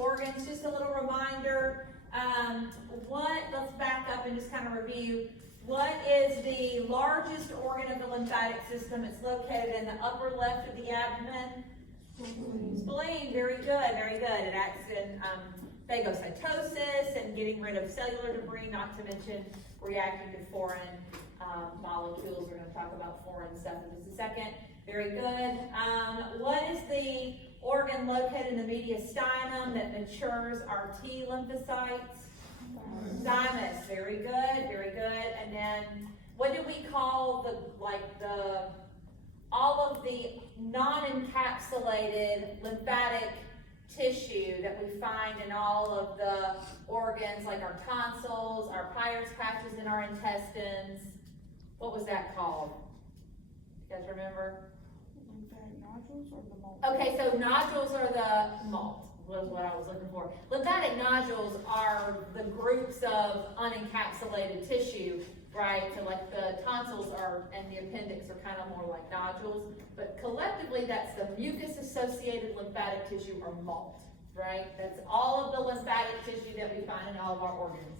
organs, just a little reminder. Let's back up and just kind of review. What is the largest organ of the lymphatic system? It's located in the upper left of the abdomen. Spleen, very good, very good. It acts in phagocytosis and getting rid of cellular debris, not to mention reacting to foreign molecules. We're going to talk about foreign stuff in just a second. Very good. What is the organ located in the mediastinum that matures our T lymphocytes? Thymus. Very good, very good. And then what do we call all of the non-encapsulated lymphatic tissue that we find in all of the organs, like our tonsils, our Peyer's patches in our intestines? What was that called? You guys remember? Lymphatic nodules or the malt? Okay, so nodules are the malt, was what I was looking for. Lymphatic nodules are the groups of unencapsulated tissue, right? So like the tonsils and the appendix are kind of more like nodules, but collectively that's the mucus-associated lymphatic tissue, or malt, right? That's all of the lymphatic tissue that we find in all of our organs.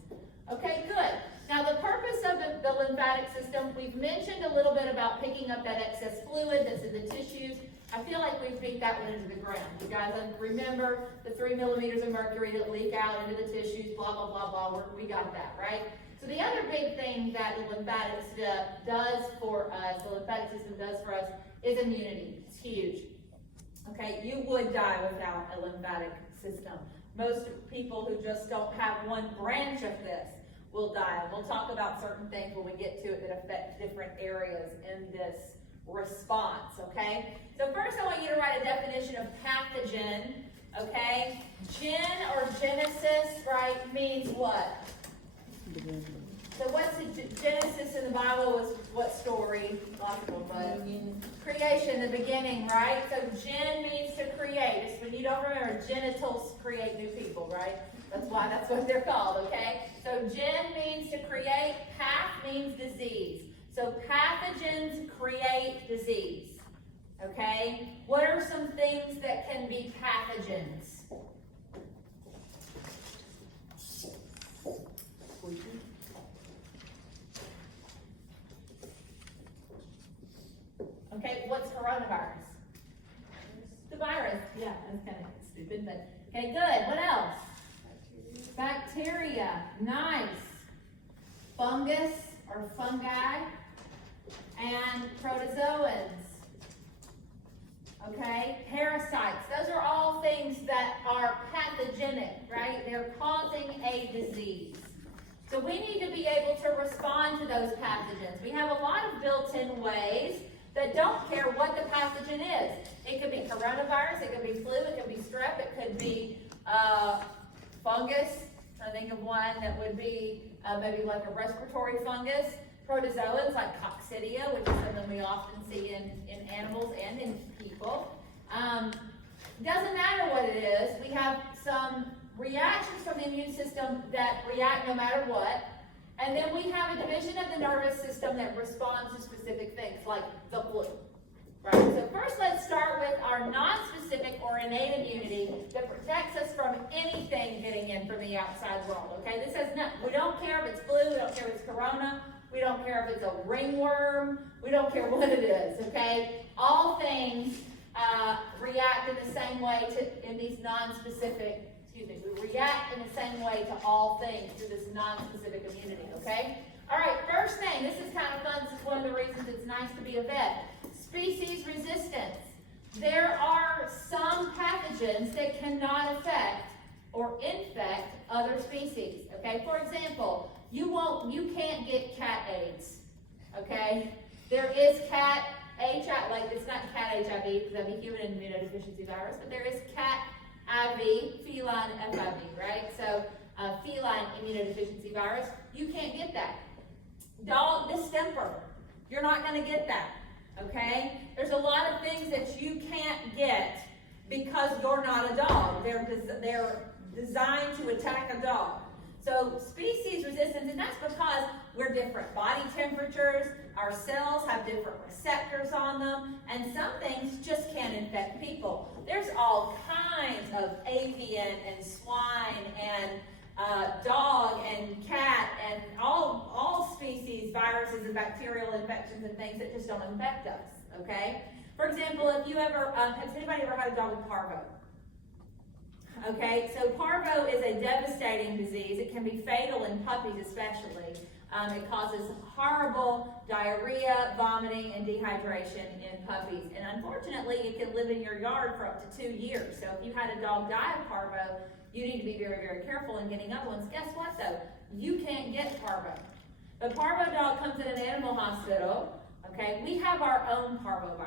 Okay, good. Now the purpose of the lymphatic system, we've mentioned a little bit about picking up that excess fluid that's in the tissues. I feel like we've beat that one into the ground. You guys remember the 3 millimeters of mercury that leak out into the tissues, blah, blah, blah, blah. We got that, right? So the other big thing that the lymphatics does for us, the lymphatic system does for us, is immunity. It's huge. Okay, you would die without a lymphatic system. Most people who just don't have one branch of this will die. And we'll talk about certain things when we get to it that affect different areas in this response, okay? So first I want you to write a definition of pathogen, okay? Gen or genesis, right, means what? So what's the Genesis in the Bible? Was what story? Lots of them, but creation, the beginning, right? So gen means to create. It's when you don't remember, genitals create new people, right? That's what they're called, okay? So gen means to create, path means disease. So pathogens create disease, okay? What are some things that can be pathogens? Okay, what's coronavirus? The virus. Yeah, that's kind of stupid, but okay, good. What else? Bacteria. Nice. Fungus or fungi. And protozoans. Okay, parasites. Those are all things that are pathogenic, right? They're causing a disease. So we need to be able to respond to those pathogens. We have a lot of built-in ways that don't care what the pathogen is. It could be coronavirus, it could be flu, it could be strep, it could be fungus. I think of one that would be maybe like a respiratory fungus. Protozoans like coccidia, which is something we often see in animals and in people. Doesn't matter what it is. We have some reactions from the immune system that react no matter what. And then we have a division of the nervous system that responds to specific things, like the flu. Right? So first let's start with our nonspecific or innate immunity that protects us from anything getting in from the outside world. Okay? This has nothing. We don't care if it's flu, we don't care if it's corona, we don't care if it's a ringworm, we don't care what it is. Okay? All things react in the same way in these nonspecific. We react in the same way to all things through this non-specific immunity, okay? All right, first thing, this is kind of fun. This is one of the reasons it's nice to be a vet. Species resistance. There are some pathogens that cannot affect or infect other species, okay? For example, you can't get cat AIDS, okay? There is cat HIV, like it's not cat HIV because that'd be human immunodeficiency virus, but there is cat IV, feline FIV, right? So feline immunodeficiency virus, you can't get that. Dog distemper, you're not going to get that, okay? There's a lot of things that you can't get because you're not a dog. They're designed to attack a dog. So species resistance, and that's because we're different body temperatures, our cells have different receptors on them, and some things just can't infect people. There's all kinds of avian and swine and dog and cat and all species, viruses and bacterial infections and things that just don't infect us, okay? For example, if you ever, has anybody ever had a dog with parvo? Okay, so parvo is a devastating disease. It can be fatal in puppies especially. It causes horrible diarrhea, vomiting, and dehydration in puppies. And unfortunately, it can live in your yard for up to 2 years. So if you had a dog die of parvo, you need to be very, very careful in getting other ones. Guess what though? You can't get parvo. The parvo dog comes in an animal hospital, okay? We have our own parvovirus.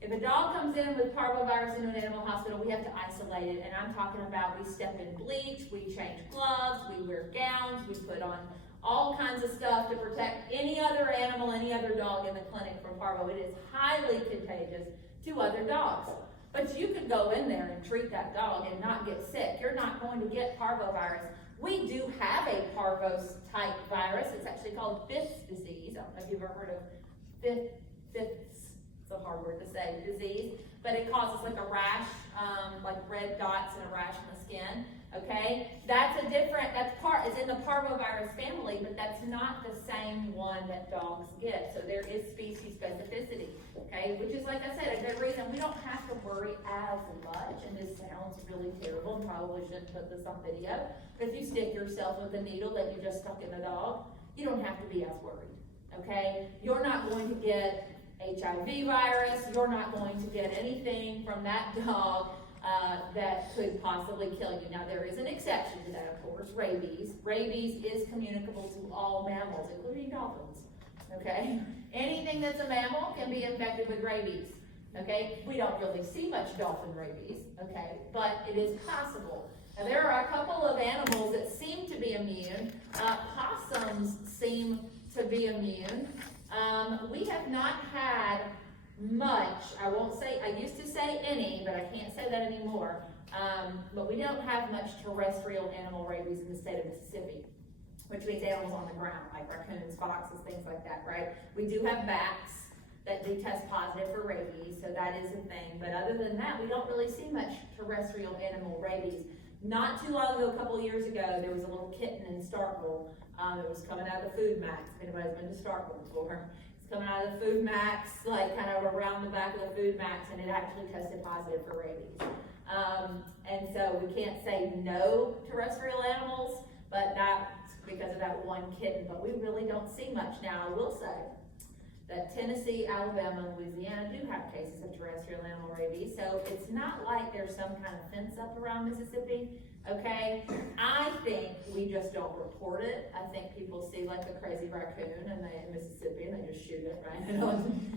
If a dog comes in with parvovirus into an animal hospital, we have to isolate it. And I'm talking about we step in bleach, we change gloves, we wear gowns, we put on all kinds of stuff to protect any other animal, any other dog in the clinic from parvo. It is highly contagious to other dogs. But you could go in there and treat that dog and not get sick. You're not going to get parvovirus. We do have a parvo-type virus. It's actually called Fifth's disease. I don't know if you've ever heard of Fifth's, it's a hard word to say, disease. But it causes like a rash, like red dots and a rash on the skin. Okay, it's in the parvovirus family, but that's not the same one that dogs get. So there is species specificity, okay, which is, like I said, a good reason we don't have to worry as much. And this sounds really terrible and probably shouldn't put this on video, but if you stick yourself with a needle that you just stuck in the dog, you don't have to be as worried, okay? You're not going to get HIV virus, you're not going to get anything from that dog that could possibly kill you. Now, there is an exception to that, of course, rabies. Rabies is communicable to all mammals, including dolphins, okay? Anything that's a mammal can be infected with rabies, okay? We don't really see much dolphin rabies, okay, but it is possible. Now, there are a couple of animals that seem to be immune. Possums seem to be immune. We have not had much, I used to say any, but I can't say that anymore. But we don't have much terrestrial animal rabies in the state of Mississippi, which means animals on the ground, like raccoons, foxes, things like that, right? We do have bats that do test positive for rabies, so that is a thing. But other than that, we don't really see much terrestrial animal rabies. Not too long ago, a couple of years ago, there was a little kitten in Starkville. It was coming out of the Food Max. If anybody's been to Starkville before, it's coming out of the Food Max, like kind of around the back of the Food Max, and it actually tested positive for rabies. And so we can't say no terrestrial animals, but that's because of that one kitten. But we really don't see much now. I will say that Tennessee, Alabama, and Louisiana do have cases of terrestrial animal rabies. So it's not like there's some kind of fence up around Mississippi, okay? I think we just don't report it. I think people see like a crazy raccoon in Mississippi and they just shoot it, right?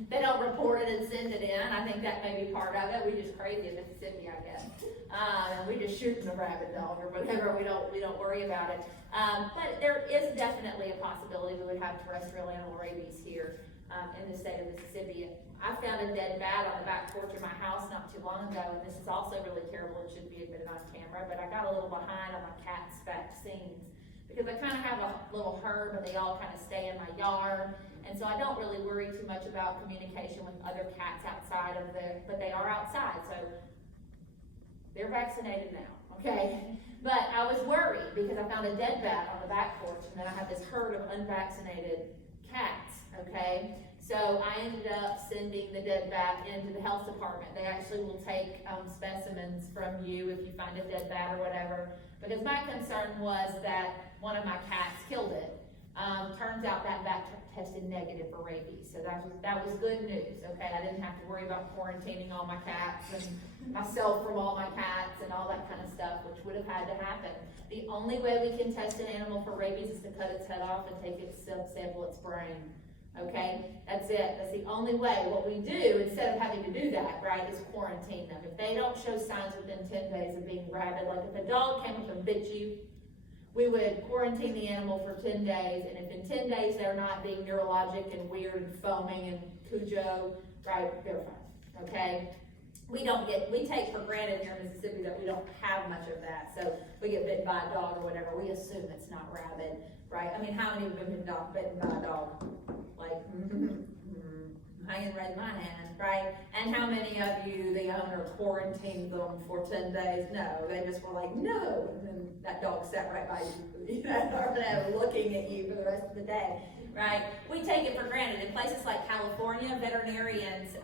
They don't report it and send it in. I think that may be part of it. We just crazy in Mississippi, I guess. And we just shoot the rabbit dog or whatever. We don't worry about it. But there is definitely a possibility we would have terrestrial animal rabies here in the state of Mississippi. I found a dead bat on the back porch of my house not too long ago, and this is also really terrible. It shouldn't be admitted on camera, but I got a little behind on my cat's vaccines because I kind of have a little herd and they all kind of stay in my yard, and so I don't really worry too much about communication with other cats outside of but they are outside, so they're vaccinated now, okay? But I was worried because I found a dead bat on the back porch, and then I have this herd of unvaccinated cats, okay? So I ended up sending the dead bat into the health department. They actually will take specimens from you if you find a dead bat or whatever, because my concern was that one of my cats killed it. Turns out that bat tested negative for rabies, so that was good news, okay? I didn't have to worry about quarantining all my cats and myself from all my cats and all that kind of stuff, which would have had to happen. The only way we can test an animal for rabies is to cut its head off and take its sample its brain. Okay, that's it. That's the only way. What we do, instead of having to do that, right, is quarantine them. If they don't show signs within 10 days of being rabid, like if a dog came up and bit you, we would quarantine the animal for 10 days, and if in 10 days they're not being neurologic and weird and foaming and Cujo, right, they're fine, okay? We take for granted here in Mississippi that we don't have much of that, so we get bitten by a dog or whatever, we assume it's not rabid, right? I mean, how many have been bitten by a dog? Like, hanging right in my hand, right? And how many of you, the owner, quarantined them for 10 days? No, they just were like, no, and then that dog sat right by you, you know, looking at you for the rest of the day, right? We take it for granted. In places like California, veterinarians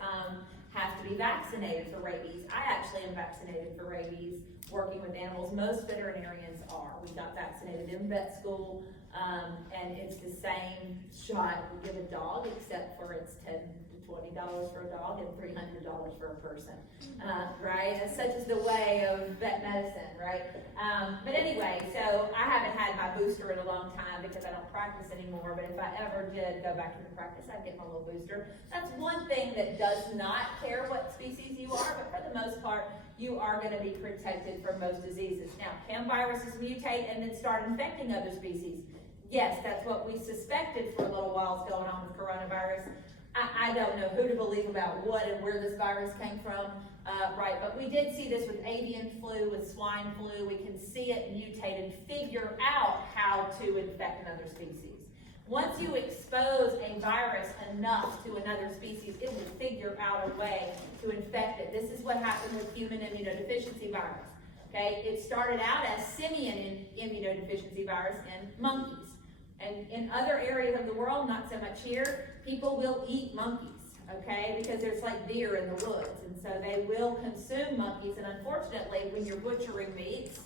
have to be vaccinated for rabies. I actually am vaccinated for rabies, working with animals. Most veterinarians are. We got vaccinated in vet school, and it's the same shot we give a dog, except for it's $10 to $20 for a dog and $300 for a person, right? And such is the way of vet medicine, right? But anyway, so I haven't had my booster in a long time because I don't practice anymore, but if I ever did go back into practice, I'd get my little booster. That's one thing that does not care what species you are, but for the most part, you are going to be protected from most diseases. Now, can viruses mutate and then start infecting other species? Yes, that's what we suspected for a little while is going on with coronavirus. I don't know who to believe about what and where this virus came from, right? But we did see this with avian flu, with swine flu. We can see it mutate and figure out how to infect another species. Once you expose a virus enough to another species, it will figure out a way to infect it. This is what happened with human immunodeficiency virus. Okay, it started out as simian immunodeficiency virus in monkeys. And in other areas of the world, not so much here, people will eat monkeys, okay, because there's like deer in the woods. And so they will consume monkeys. And unfortunately, when you're butchering meats,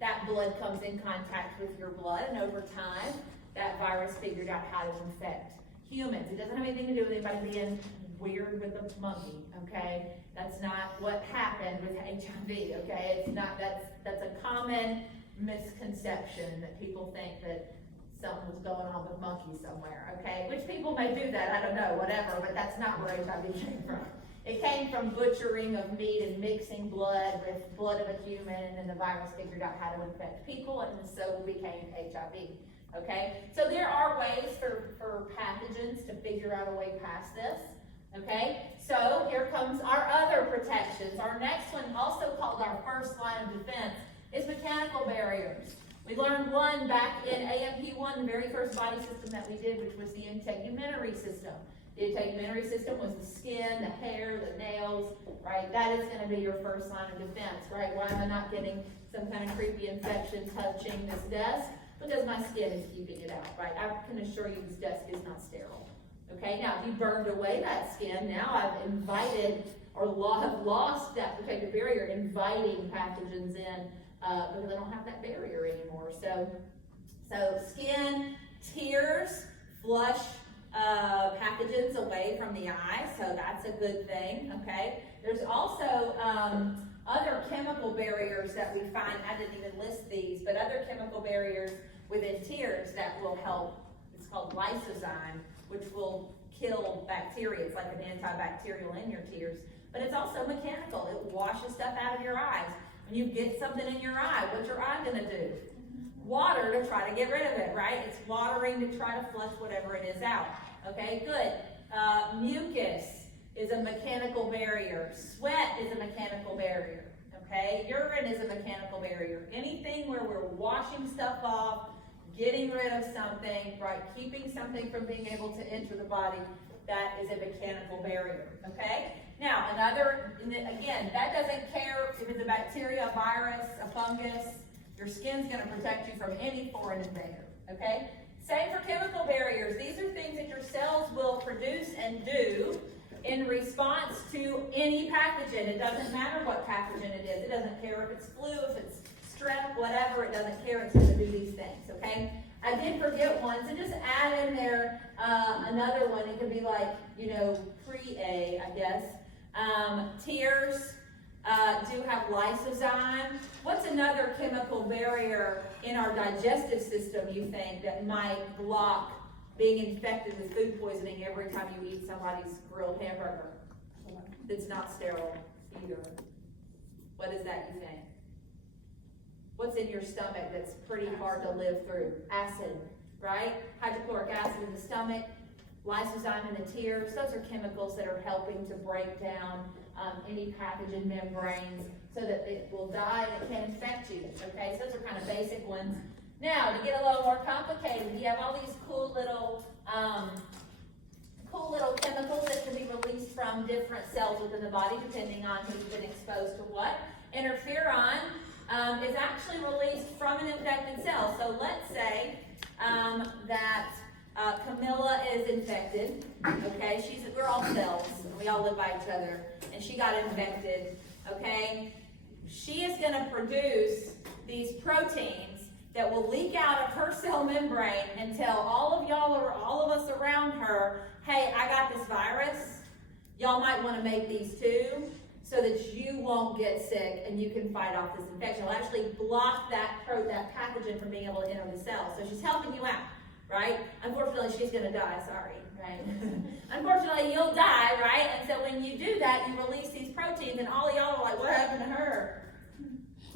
that blood comes in contact with your blood. And over time, that virus figured out how to infect humans. It doesn't have anything to do with anybody being weird with a monkey, okay? That's not what happened with HIV, okay? It's not, that's a common misconception that people think that something was going on with monkeys somewhere, okay? Which people may do that, I don't know, whatever, but that's not where HIV came from. It came from butchering of meat and mixing blood with blood of a human, and the virus figured out how to infect people, and so became HIV. Okay, so there are ways for pathogens to figure out a way past this. Okay, so here comes our other protections. Our next one, also called our first line of defense, is mechanical barriers. We learned one back in AMP1, the very first body system that we did, which was the integumentary system. The integumentary system was the skin, the hair, the nails, right? That is going to be your first line of defense, right? Why am I not getting some kind of creepy infection touching this desk? Because my skin is keeping it out, right? I can assure you this desk is not sterile. Okay, now if you burned away that skin, now I've invited or have lost that protective barrier, inviting pathogens in because I don't have that barrier anymore. So skin, tears, flush pathogens away from the eye, so that's a good thing, okay? There's also other chemical barriers that we find. I didn't even list these, but other chemical barriers within tears that will help. It's called lysozyme, which will kill bacteria. It's like an antibacterial in your tears, but it's also mechanical. It washes stuff out of your eyes. When you get something in your eye, what's your eye gonna do? Water to try to get rid of it, right? It's watering to try to flush whatever it is out. Okay, good. Mucus is a mechanical barrier. Sweat is a mechanical barrier. Okay, urine is a mechanical barrier. Anything where we're washing stuff off, getting rid of something, right, keeping something from being able to enter the body, that is a mechanical barrier, okay? Now, again, that doesn't care if it's a bacteria, a virus, a fungus. Your skin's gonna protect you from any foreign invader, okay? Same for chemical barriers. These are things that your cells will produce and do in response to any pathogen. It doesn't matter what pathogen it is. It doesn't care if it's flu, if it's strep, whatever, it doesn't care. It's going to do these things, okay? I did forget one, so just add in there another one. It could be like, pre-A, I guess. Tears do have lysozyme. What's another chemical barrier in our digestive system, you think, that might block being infected with food poisoning every time you eat somebody's grilled hamburger that's not sterile either? What is that, you think? What's in your stomach that's pretty hard to live through? Acid, right? Hydrochloric acid in the stomach, lysozyme in the tears. Those are chemicals that are helping to break down any pathogen membranes so that it will die and it can't infect you, okay? So those are kind of basic ones. Now, to get a little more complicated, you have all these cool little cool little chemicals that can be released from different cells within the body, depending on who's been exposed to what. Interferon is actually released from an infected cell. So let's say that Camilla is infected. Okay, we're all cells, and we all live by each other, and she got infected. Okay, she is going to produce these proteins that will leak out of her cell membrane and tell all of y'all or all of us around her, hey, I got this virus. Y'all might want to make these too, so that you won't get sick and you can fight off this infection. It'll actually block that pathogen from being able to enter the cell. So she's helping you out, right? Unfortunately, she's going to die, sorry, right? Unfortunately, you'll die, right? And so when you do that, you release these proteins, and all of y'all are like, what happened to her?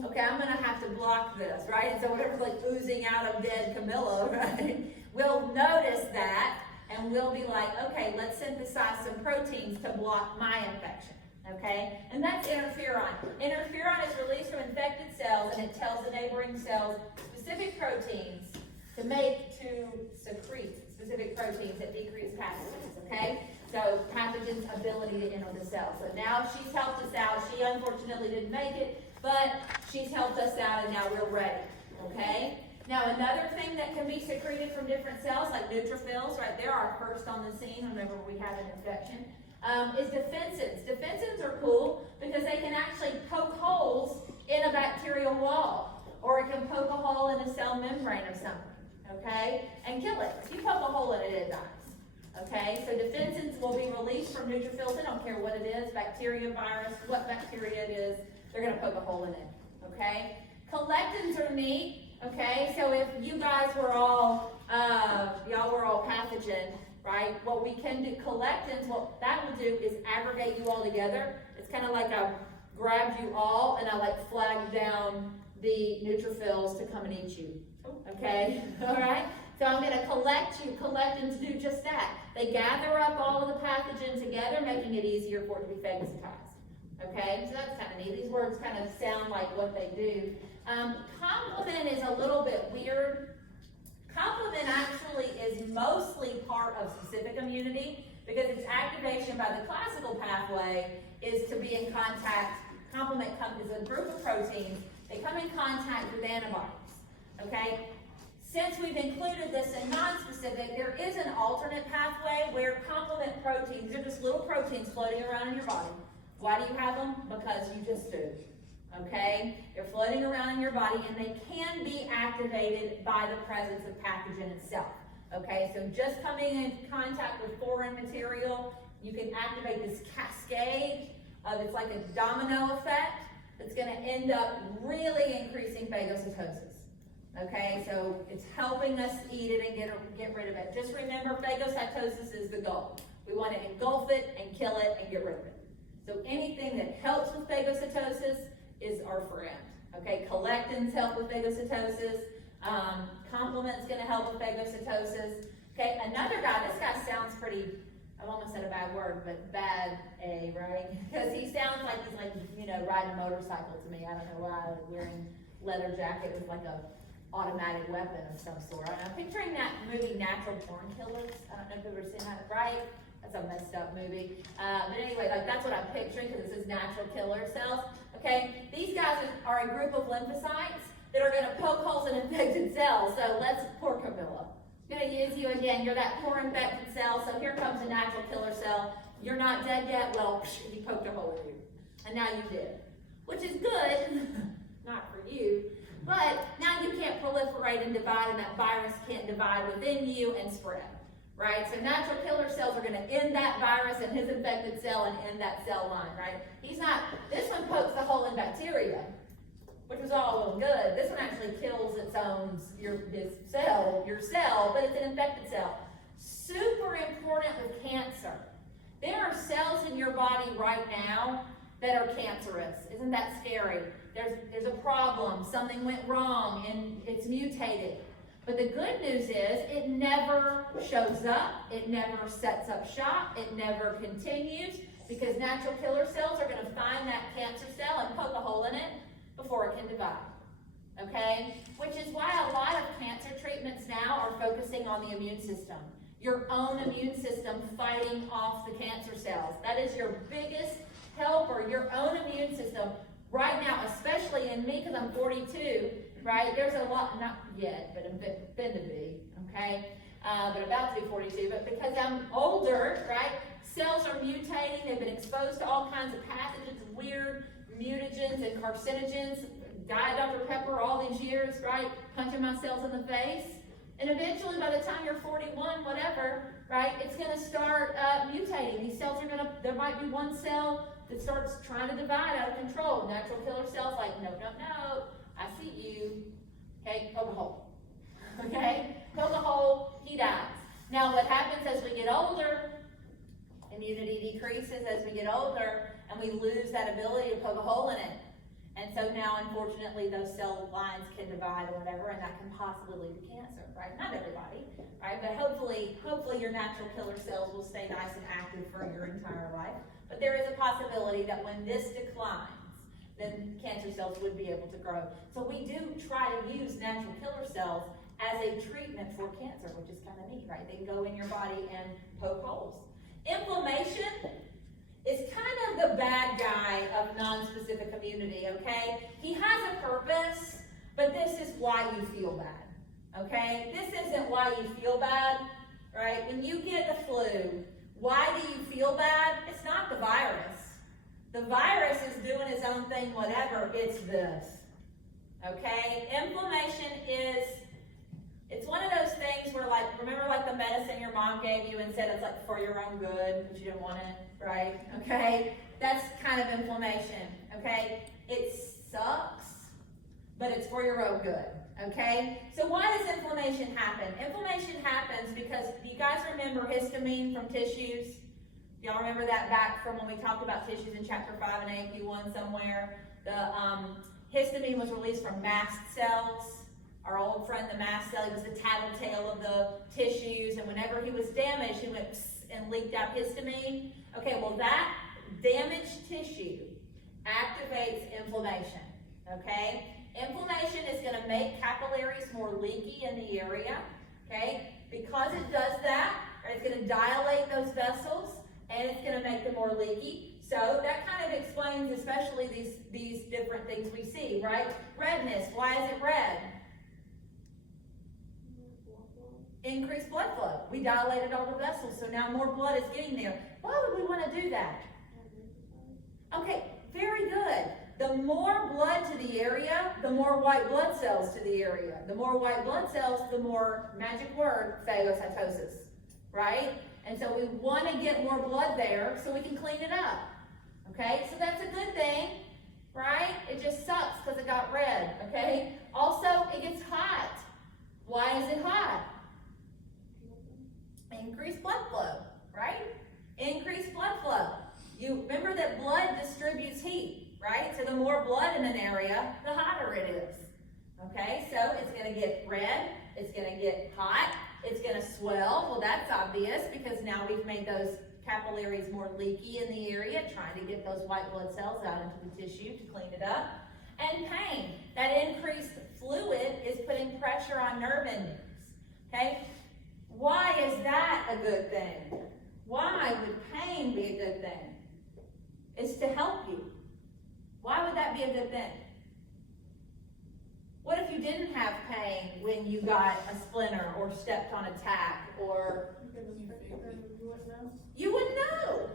Okay, I'm going to have to block this, right? And so whatever's like oozing out of dead Camilla, right? We'll notice that, and we'll be like, okay, let's synthesize some proteins to block my infection. Okay, and that's interferon. Interferon is released from infected cells, and it tells the neighboring cells specific proteins to secrete specific proteins that decrease pathogens. Okay, so pathogens' ability to enter the cell. So now she's helped us out. She unfortunately didn't make it, but she's helped us out, and now we're ready. Okay. Now another thing that can be secreted from different cells, like neutrophils, right? They're our first on the scene whenever we have an infection. Is defensins. Defensins are cool because they can actually poke holes in a bacterial wall, or it can poke a hole in a cell membrane or something, okay, and kill it. If you poke a hole in it, it dies, okay? So defensins will be released from neutrophils. They don't care what it is, bacteria, virus, what bacteria it is, they're going to poke a hole in it, okay? Collectins are neat, okay? So if you guys were all, y'all were all pathogen, right? What we can do, collectins, what that will do is aggregate you all together. It's kind of like I grabbed you all and I like flagged down the neutrophils to come and eat you. Okay? All right? So I'm going to collect you. Collectins do just that. They gather up all of the pathogen together, making it easier for it to be phagocytized. Okay? So that's kind of neat. These words kind of sound like what they do. Complement is a little bit weird. Complement actually is mostly part of specific immunity because its activation by the classical pathway is to be in contact. Complement is a group of proteins. They come in contact with antibodies. Okay? Since we've included this in nonspecific, there is an alternate pathway where complement proteins, they're just little proteins floating around in your body. Why do you have them? Because you just do. Okay? They're floating around in your body, and they can be activated by the presence of pathogen itself. Okay? So just coming in contact with foreign material, you can activate this cascade of, it's like a domino effect that's going to end up really increasing phagocytosis. Okay? So it's helping us eat it and get rid of it. Just remember, phagocytosis is the goal. We want to engulf it and kill it and get rid of it. So anything that helps with phagocytosis is our friend. Okay, collectins help with phagocytosis. Complement's going to help with phagocytosis. Okay, another guy, this guy sounds pretty, I've almost said a bad word, but bad A, right? Because he sounds like he's like, you know, riding a motorcycle to me. I don't know why, wearing leather jacket with like a automatic weapon of some sort. I'm picturing that movie Natural Born Killers. I don't know if you've ever seen that, right? That's a messed up movie. But anyway, like that's what I'm picturing because this is natural killer cells. Okay, these guys are a group of lymphocytes that are going to poke holes in infected cells. So let's, poor Camilla. I'm going to use you again. You're that poor infected cell. So here comes a natural killer cell. You're not dead yet. Well, he poked a hole in you. And now you did. Which is good. Not for you. But now you can't proliferate and divide, and that virus can't divide within you and spread. Right? So natural killer cells are going to end that virus in his infected cell and end that cell line, right? He's not, this one pokes the hole in bacteria, which was all well and good. This one actually kills its own, your cell, but it's an infected cell. Super important with cancer. There are cells in your body right now that are cancerous. Isn't that scary? There's a problem, something went wrong, and it's mutated. But the good news is it never shows up, it never sets up shop, it never continues, because natural killer cells are going to find that cancer cell and poke a hole in it before it can divide. Okay? Which is why a lot of cancer treatments now are focusing on the immune system. your own immune system fighting off the cancer cells. That is your biggest helper, your own immune system. Right now, especially in me, because I'm 42, right? There's a lot, not yet, but I'm been to be, okay? But about to be 42, but because I'm older, right? Cells are mutating, they've been exposed to all kinds of pathogens, weird mutagens and carcinogens, Diet Dr. Pepper all these years, right? Punching my cells in the face. And eventually, by the time you're 41, whatever, right, it's gonna start mutating. These cells are gonna, there might be one cell that starts trying to divide out of control. Natural killer cells like, no, no, no, I see you. Okay, poke a hole. Okay, poke a hole, he dies. Now what happens as we get older, immunity decreases as we get older, and we lose that ability to poke a hole in it. And so now, unfortunately, those cell lines can divide or whatever, and that can possibly lead to cancer, right? Not everybody, right? But hopefully your natural killer cells will stay nice and active for your entire life. But there is a possibility that when this declines, then cancer cells would be able to grow. So we do try to use natural killer cells as a treatment for cancer, which is kind of neat, right? They go in your body and poke holes. Inflammation is kind of the bad guy of nonspecific immunity, okay? He has a purpose, but this is why you feel bad, okay? This isn't why you feel bad, right? When you get the flu, why do you feel bad? It's not the virus. The virus is doing its own thing, whatever, it's this, okay? Inflammation is, it's one of those things where, like, remember like the medicine your mom gave you and said it's like for your own good, but you didn't want it, right? Okay? That's kind of inflammation, okay? It sucks, but it's for your own good, okay? So why does inflammation happen? Inflammation happens because, do you guys remember histamine from tissues? Y'all remember that back from when we talked about tissues in chapter 5 and AP1 somewhere? The histamine was released from mast cells. Our old friend, the mast cell, he was the tattletale of the tissues, and whenever he was damaged, he went and leaked out histamine. Okay, well that damaged tissue activates inflammation, okay? Inflammation is gonna make capillaries more leaky in the area, okay? Because it does that, right, it's gonna dilate those vessels, and it's gonna make them more leaky. So that kind of explains especially these different things we see, right? Redness, why is it red? Increased blood flow. We dilated all the vessels, so now more blood is getting there. Why would we want to do that? Okay, very good. The more blood to the area, the more white blood cells to the area. The more white blood cells, the more, magic word, phagocytosis, right? And so we want to get more blood there so we can clean it up, okay? So that's a good thing, right? It just sucks because it got red, okay? Also, it gets hot. Why is it hot? Increased blood flow, right? Increased blood flow. You remember that blood distributes heat, right? So the more blood in an area, the hotter it is. Okay, so it's going to get red, it's going to get hot, it's going to swell. Well, that's obvious because now we've made those capillaries more leaky in the area, trying to get those white blood cells out into the tissue to clean it up. And pain. That increased fluid is putting pressure on nerve endings. Okay? Why is that a good thing? Why would pain be a good thing? It's to help you. Why would that be a good thing? What if you didn't have pain when you got a splinter or stepped on a tack or... You wouldn't know.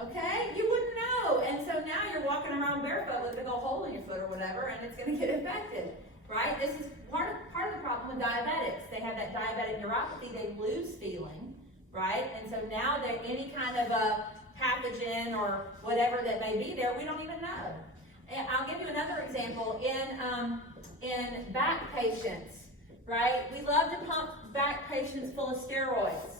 Okay? You wouldn't know. And so now you're walking around barefoot with a big old hole in your foot or whatever, and it's going to get infected. Right? This is part of the problem with diabetics. They have that diabetic neuropathy, they lose feeling, right? And so now that any kind of a pathogen or whatever that may be there, we don't even know. And I'll give you another example. In back patients, right? We love to pump back patients full of steroids.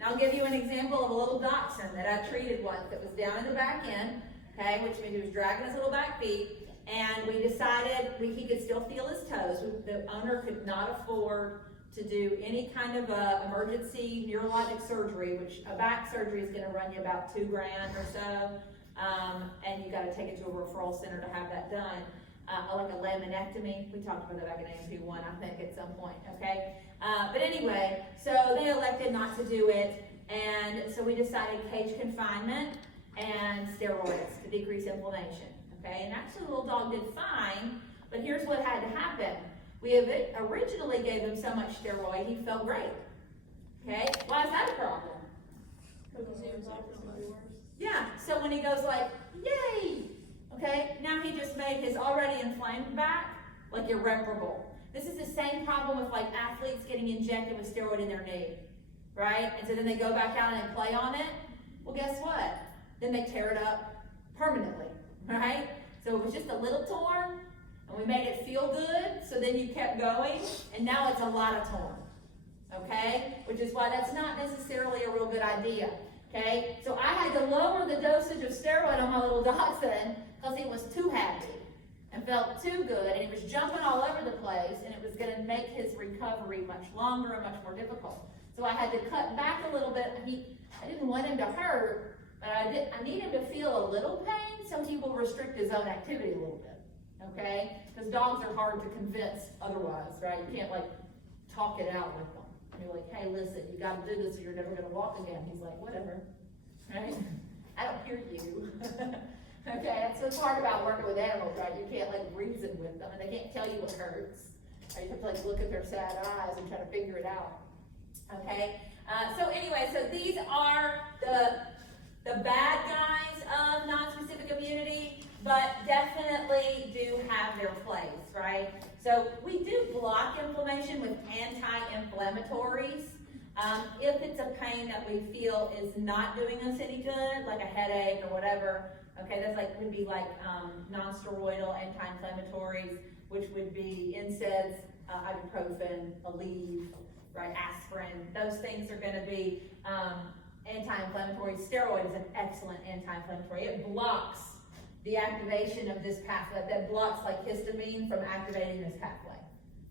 And I'll give you an example of a little dachshund that I treated once that was down in the back end, okay, which means he was dragging his little back feet. And we decided he could still feel his toes. The owner could not afford to do any kind of emergency neurologic surgery, which a back surgery is going to run you about $2,000 or so. And you got to take it to a referral center to have that done. like a laminectomy. We talked about that back in AMP1, I think, at some point, okay? But anyway, so they elected not to do it, and so we decided cage confinement and steroids to decrease inflammation, okay? And actually the little dog did fine, but here's what had to happen. We originally gave him so much steroid, he felt great, okay? Why is that a problem? Yeah, so when he goes like, yay, okay, now he just made his already inflamed back like irreparable. This is the same problem with like athletes getting injected with steroid in their knee, right? And so then they go back out and play on it. Well, guess what? Then they tear it up permanently, right? So it was just a little torn, and we made it feel good, so then you kept going, and now it's a lot of torn, okay? Which is why that's not necessarily a real good idea, okay? So I had to lower the dosage of steroid on my little dachshund because he was too happy and felt too good, and he was jumping all over the place, and it was going to make his recovery much longer and much more difficult. So I had to cut back a little bit. I didn't want him to hurt, but I need him to feel a little pain so he will restrict his own activity a little bit, okay? Because dogs are hard to convince otherwise, right? You can't like talk it out with them. You're like, hey, listen, you got to do this or you're never going to walk again. He's like, whatever, right? I don't hear you. Okay, so it's hard about working with animals, right? You can't like reason with them, and they can't tell you what hurts. Right? You have to like look at their sad eyes and try to figure it out. Okay, so anyway, so these are the bad guys of non-specific immunity, but definitely do have their place, right? So we do block inflammation with anti-inflammatories. If it's a pain that we feel is not doing us any good, like a headache or whatever, okay, that's like would be like non-steroidal anti-inflammatories, which would be NSAIDs, ibuprofen, Aleve, right, aspirin. Those things are going to be anti-inflammatory. Steroid is an excellent anti-inflammatory. It blocks the activation of this pathway. That blocks like histamine from activating this pathway,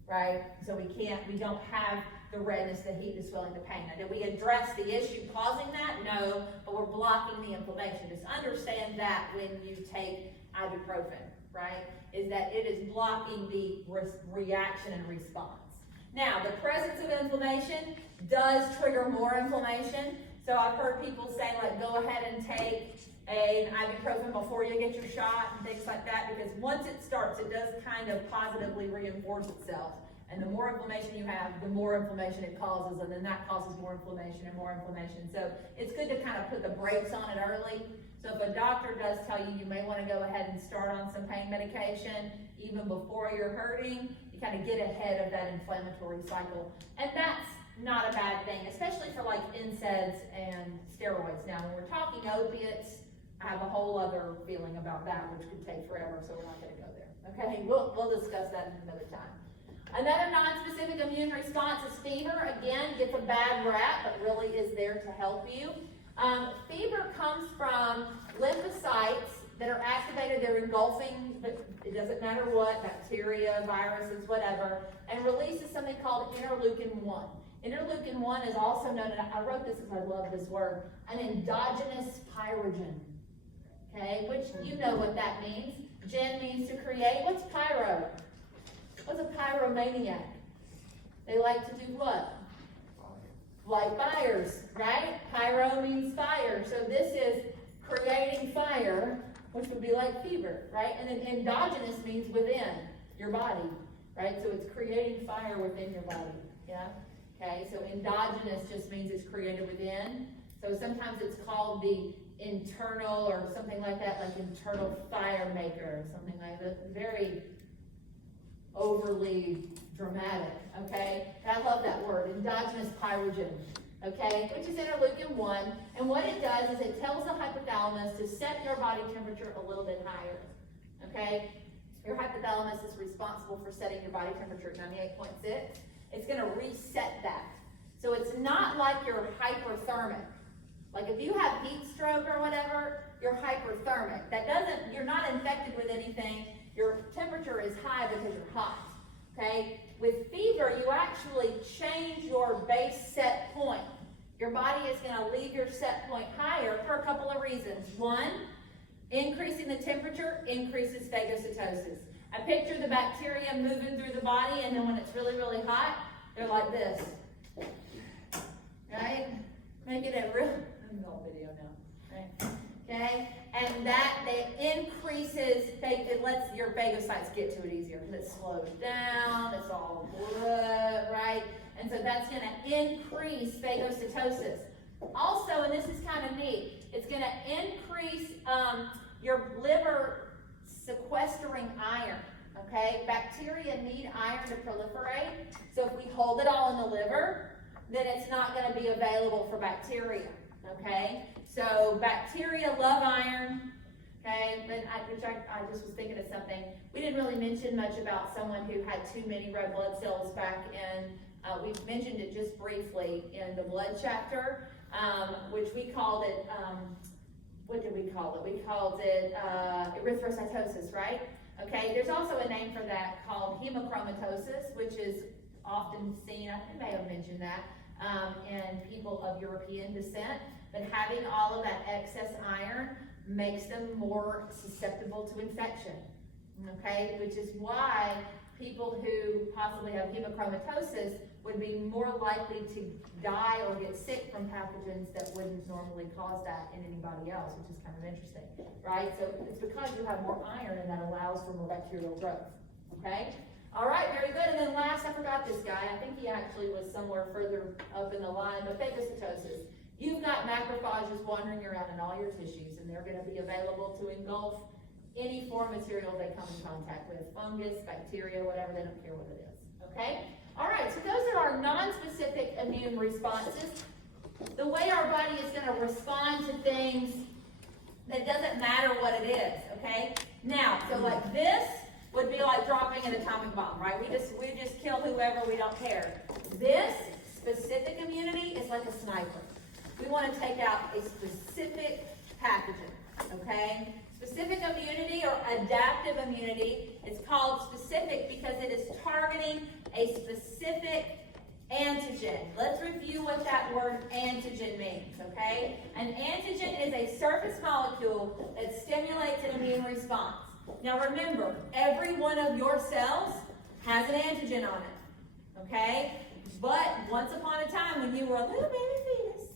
right? So we don't have the redness, the heat, the swelling, the pain. Now, did we address the issue causing that? No, but we're blocking the inflammation. Just understand that when you take ibuprofen, right? Is that it is blocking the reaction and response. Now, the presence of inflammation does trigger more inflammation. So I've heard people say, like, go ahead and take an ibuprofen before you get your shot and things like that, because once it starts, it does kind of positively reinforce itself. And the more inflammation you have, the more inflammation it causes, and then that causes more inflammation and more inflammation. So it's good to kind of put the brakes on it early. So if a doctor does tell you you may want to go ahead and start on some pain medication even before you're hurting, you kind of get ahead of that inflammatory cycle. And that's not a bad thing, especially for like NSAIDs and steroids. Now, when we're talking opiates, I have a whole other feeling about that, which could take forever, so we're not going to go there. Okay, we'll discuss that another time. Another non-specific immune response is fever. Again, gets a bad rap, but really is there to help you. Fever comes from lymphocytes that are activated. They're engulfing, but it doesn't matter what, bacteria, viruses, whatever, and releases something called interleukin-1. Interleukin-1 is also known, and I wrote this because I love this word, an endogenous pyrogen. Okay, which you know what that means. Gen means to create. What's pyro? What's a pyromaniac? They like to do what? Light fires, right? Pyro means fire. So this is creating fire, which would be like fever, right? And then endogenous means within your body, right? So it's creating fire within your body, yeah? Okay, so endogenous just means it's created within. So sometimes it's called the internal or something like that, like internal fire maker or something like that. Very overly dramatic, okay? And I love that word, endogenous pyrogen, okay? Which is interleukin-1, and what it does is it tells the hypothalamus to set your body temperature a little bit higher, okay? Your hypothalamus is responsible for setting your body temperature at 98.6. It's gonna reset that. So it's not like you're hyperthermic. Like if you have heat stroke or whatever, you're hyperthermic. You're not infected with anything. Your temperature is high because you're hot, okay? With fever, you actually change your base set point. Your body is gonna leave your set point higher for a couple of reasons. One, increasing the temperature increases phagocytosis. I picture the bacteria moving through the body, and then when it's really, really hot, they're like this. Right? Making it real, I'm on video now, right? Okay? And that increases, it lets your phagocytes get to it easier because it slows down, it's all blood, right? And so that's going to increase phagocytosis. Also, and this is kind of neat, it's going to increase your liver sequestering iron, okay? Bacteria need iron to proliferate, so if we hold it all in the liver, then it's not going to be available for bacteria, okay? So bacteria love iron, okay? But I just was thinking of something. We didn't really mention much about someone who had too many red blood cells back in, we mentioned it just briefly in the blood chapter, which we called it, what did we call it? We called it erythrocytosis, right? Okay, there's also a name for that called hemochromatosis, which is often seen, I may have mentioned that, in people of European descent, but having all of that excess iron makes them more susceptible to infection, okay? Which is why people who possibly have hemochromatosis would be more likely to die or get sick from pathogens that wouldn't normally cause that in anybody else, which is kind of interesting, right? So it's because you have more iron and that allows for more bacterial growth, okay? All right, very good. And then last, I forgot this guy. I think he actually was somewhere further up in the line, but phagocytosis. You've got macrophages wandering around in all your tissues, and they're going to be available to engulf any foreign material they come in contact with, fungus, bacteria, whatever, they don't care what it is, okay? All right, so those are our non-specific immune responses. The way our body is going to respond to things, that doesn't matter what it is, okay? Now, so like this would be like dropping an atomic bomb, right? We just kill whoever, we don't care. This specific immunity is like a sniper. We want to take out a specific pathogen, okay? Specific immunity or adaptive immunity is called specific because it is targeting a specific antigen. Let's review what that word antigen means, okay? An antigen is a surface molecule that stimulates an immune response. Now remember, every one of your cells has an antigen on it, okay? But once upon a time when you were a little baby fetus,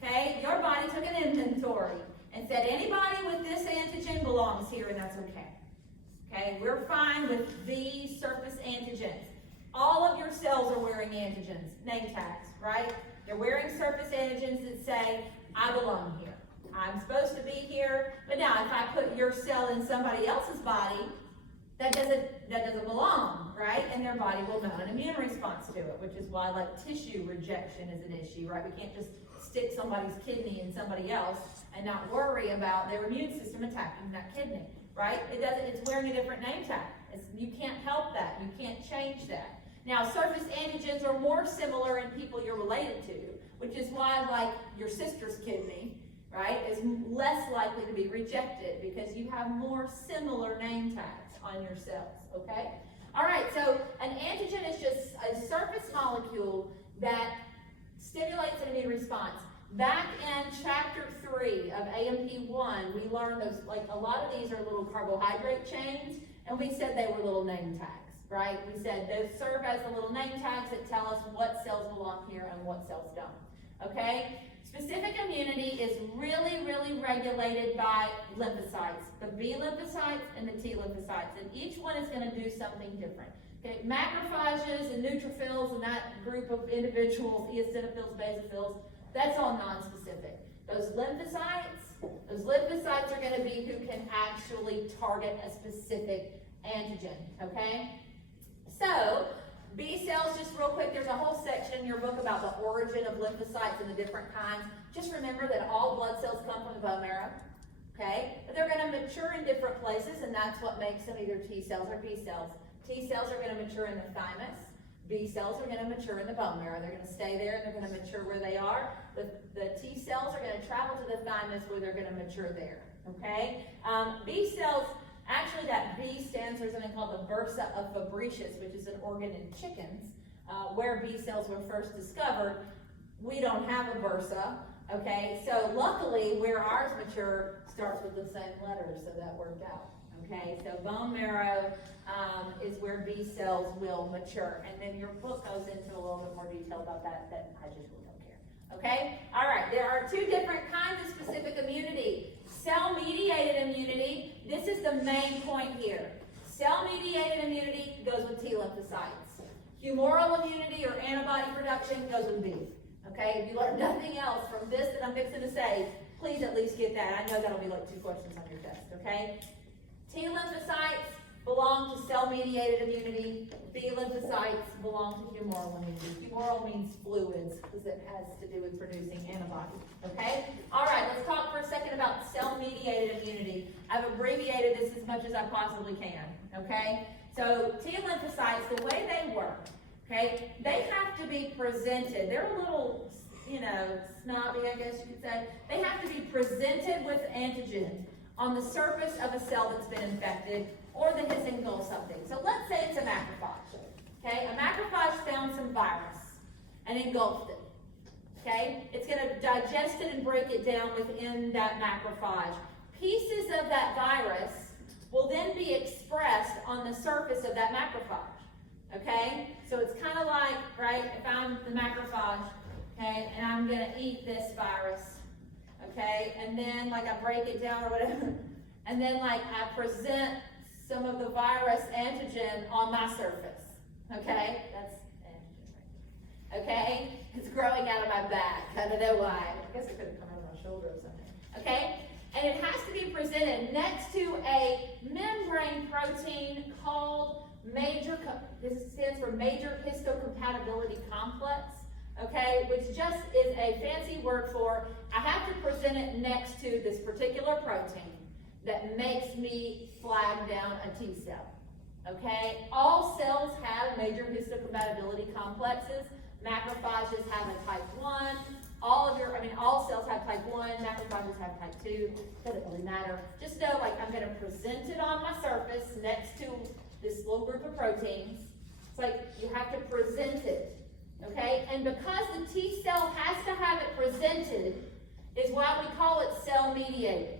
okay, your body took an inventory and said anybody with this antigen belongs here, and that's okay. Okay, we're fine with these surface antigens. All of your cells are wearing antigens, name tags, right? They're wearing surface antigens that say, I belong here. I'm supposed to be here, but now if I put your cell in somebody else's body, that doesn't belong, right? And their body will mount an immune response to it, which is why like tissue rejection is an issue, right? We can't just stick somebody's kidney in somebody else and not worry about their immune system attacking that kidney, right? It's wearing a different name tag. You can't help that. You can't change that. Now, surface antigens are more similar in people you're related to, which is why like your sister's kidney, right, is less likely to be rejected because you have more similar name tags on your cells, okay? All right, so an antigen is just a surface molecule that stimulates an immune response. Back in chapter 3 of AMP1, we learned those, like a lot of these are little carbohydrate chains, and we said they were little name tags, right? We said those serve as the little name tags that tell us what cells belong here and what cells don't, okay? Specific immunity is really, really regulated by lymphocytes, the B lymphocytes and the T lymphocytes, and each one is going to do something different. Okay, macrophages and neutrophils and that group of individuals, eosinophils, basophils, that's all non-specific. Those lymphocytes are going to be who can actually target a specific antigen, okay? So, B cells, just real quick, there's a whole section in your book about the origin of lymphocytes and the different kinds. Just remember that all blood cells come from the bone marrow, okay? But they're going to mature in different places, and that's what makes them either T cells or B cells. T cells are going to mature in the thymus. B cells are going to mature in the bone marrow. They're going to stay there, and they're going to mature where they are. The T cells are going to travel to the thymus where they're going to mature there, okay? B cells, actually that B stands for something called the bursa of Fabricius, which is an organ in chickens, where B cells were first discovered. We don't have a bursa, okay? So luckily, where ours mature starts with the same letters, so that worked out, Okay, so bone marrow is where B cells will mature. And then your book goes into a little bit more detail about that I just really don't care. Okay? All right, there are two different kinds of specific immunity. Cell-mediated immunity, this is the main point here. Cell-mediated immunity goes with T lymphocytes. Humoral immunity or antibody production goes with B. Okay? If you learn nothing else from this that I'm fixing to say, please at least get that. I know that'll be like 2 questions on your test. Okay? T lymphocytes belong to cell-mediated immunity. B lymphocytes belong to humoral immunity. Humoral means fluids because it has to do with producing antibodies. Okay? All right, let's talk for a second about cell-mediated immunity. I've abbreviated this as much as I possibly can. Okay? So T lymphocytes, the way they work, okay, they have to be presented. They're a little, snobby, I guess you could say. They have to be presented with antigen on the surface of a cell that's been infected or that has engulfed something. So let's say it's a macrophage. Okay, a macrophage found some virus and engulfed it. Okay, it's going to digest it and break it down within that macrophage. Pieces of that virus will then be expressed on the surface of that macrophage. Okay, so it's kind of like, right, if I'm the macrophage, okay, and I'm going to eat this virus, okay, and then like I break it down or whatever, and then like I present some of the virus antigen on my surface, okay, that's antigen right there, okay, it's growing out of my back, I don't know why, I guess it could have come out of my shoulder or something, okay, and it has to be presented next to a membrane protein called this stands for major histocompatibility complex, okay, which just is a fancy word for I have to present it next to this particular protein that makes me flag down a T cell, okay? All cells have major histocompatibility complexes. Macrophages have a type 1. All cells have type 1, macrophages have type 2. Doesn't really matter. Just know, like, I'm going to present it on my surface next to this little group of proteins. It's like you have to present it, okay? And because the T cell has to have it presented is why we call it cell-mediated,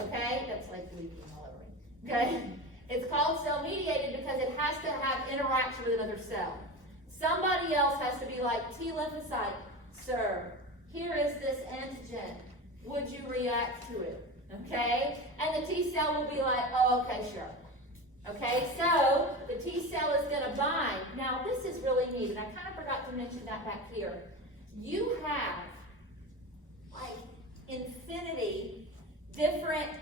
okay? That's like leaking all over me, okay? It's called cell-mediated because it has to have interaction with another cell. Somebody else has to be like, T lymphocyte, sir, here is this antigen. Would you react to it, okay? And the T cell will be like, oh, okay, sure. Okay, so the T cell is going to bind. Now, this is really neat, and I kind of forgot to mention that back here. You have, like, infinity different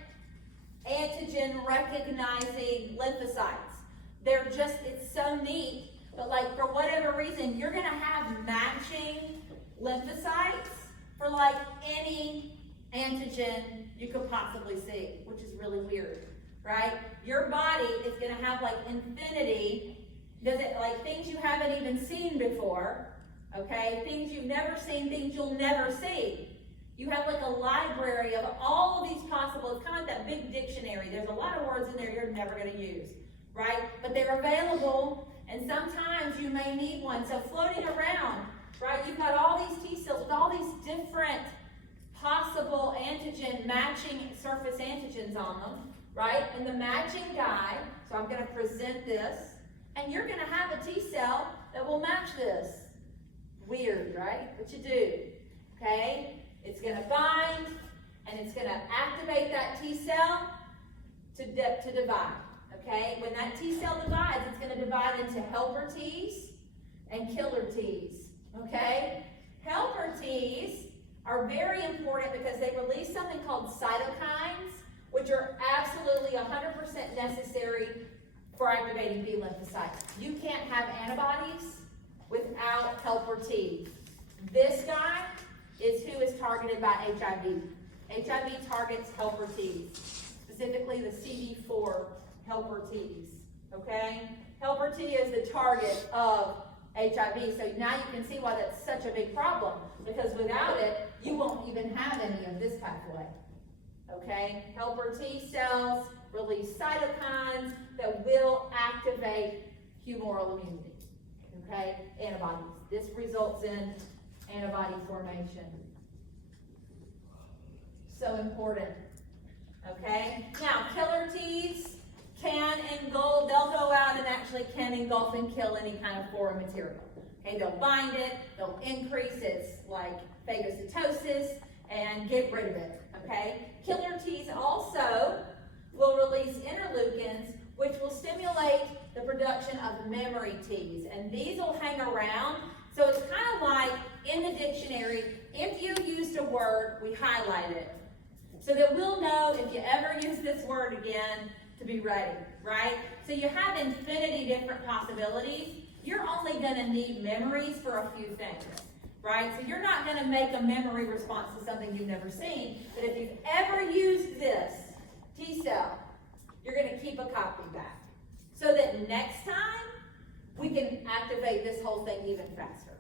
antigen-recognizing lymphocytes. They're just, it's so neat, but, like, for whatever reason, you're going to have matching lymphocytes for, like, any antigen you could possibly see, which is really weird. Right? Your body is going to have like infinity, like things you haven't even seen before, okay? Things you've never seen, things you'll never see. You have like a library of all of these possible, it's kind of like that big dictionary. There's a lot of words in there you're never going to use, right? But they're available, and sometimes you may need one. So floating around, right? You've got all these T cells with all these different possible antigen matching surface antigens on them. Right? And the matching guy, so I'm going to present this, and you're going to have a T cell that will match this. Weird, right? But you do. Okay? It's going to bind, and it's going to activate that T cell to divide. Okay? When that T cell divides, it's going to divide into helper Ts and killer Ts. Okay? Helper Ts are very important because they release something called cytokines, which are absolutely 100% necessary for activating B lymphocytes. You can't have antibodies without helper T. This guy is who is targeted by HIV. HIV targets helper Ts, specifically the CD4 helper Ts, okay? Helper T is the target of HIV, so now you can see why that's such a big problem, because without it, you won't even have any of this pathway. Okay, helper T cells release cytokines that will activate humoral immunity. Okay, antibodies. This results in antibody formation. So important. Okay, now killer Ts they'll go out and actually can engulf and kill any kind of foreign material. Okay, they'll bind it, they'll increase its like phagocytosis and get rid of it. Okay, killer T's also will release interleukins, which will stimulate the production of memory T's, and these will hang around. So it's kind of like in the dictionary, if you used a word, we highlight it, so that we'll know if you ever use this word again to be ready, right? So you have infinity different possibilities. You're only going to need memories for a few things, right? So you're not going to make a memory response to something you've never seen, but if you've ever used this T cell, you're going to keep a copy back, so that next time we can activate this whole thing even faster.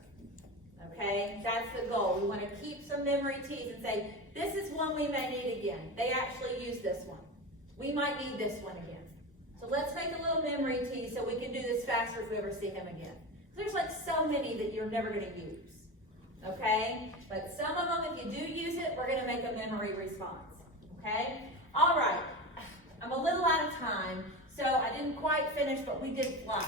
Okay, that's the goal. We want to keep some memory T's and say, this is one we may need again. They actually use this one. We might need this one again. So let's make a little memory T so we can do this faster if we ever see him again. There's like so many that you're never going to use. Okay, but some of them, if you do use it, we're going to make a memory response. Okay, all right. I'm a little out of time, so I didn't quite finish, but we did fly.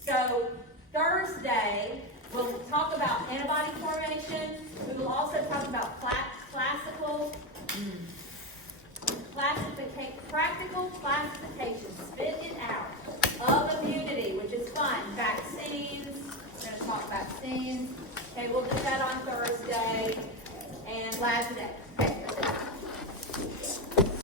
So Thursday, we'll talk about antibody formation. We will also talk about practical classification, spit it out, of immunity, which is fun. Vaccines, we're going to talk vaccines. Okay, we'll do that on Thursday. And last day.